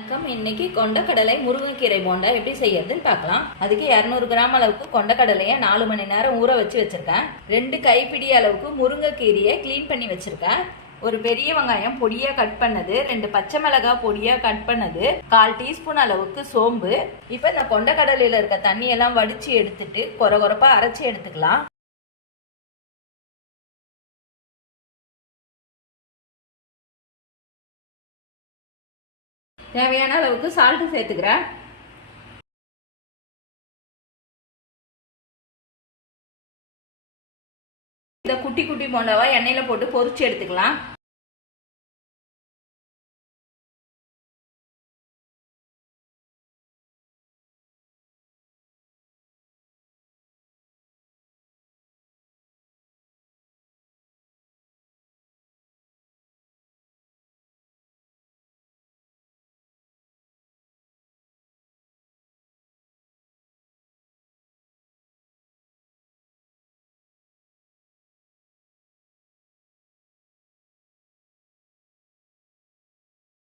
வணக்கம். இன்னைக்கு கொண்டக்கடலை முருங்கைக்கீரை போண்டா எப்படி செய்யறதுன்னு பார்க்கலாம். அதுக்கு இரநூறு கிராம் அளவுக்கு கொண்டக்கடலையை நாலு மணி நேரம் ஊற வச்சு வச்சிருக்கேன். ரெண்டு கைப்பிடி அளவுக்கு முருங்கைக்கீரையை க்ளீன் பண்ணி வச்சிருக்கேன். ஒரு பெரிய வெங்காயம் பொடியா கட் பண்ணது. ரெண்டு பச்சை மிளகாய் பொடியா கட் பண்ணது. கால் டீஸ்பூன் அளவுக்கு சோம்பு. இப்போ இந்த கொண்டக்கடலையில இருக்க தண்ணியெல்லாம் வடிச்சு எடுத்துட்டு கொர கொரப்பா அரைச்சி எடுத்துக்கலாம். தேவையான அளவுக்கு சால்ட்டு சேர்த்துக்கிறேன். இதை குட்டி குட்டி போண்டாவா எண்ணெயில் போட்டு பொரிச்சு எடுத்துக்கலாம்.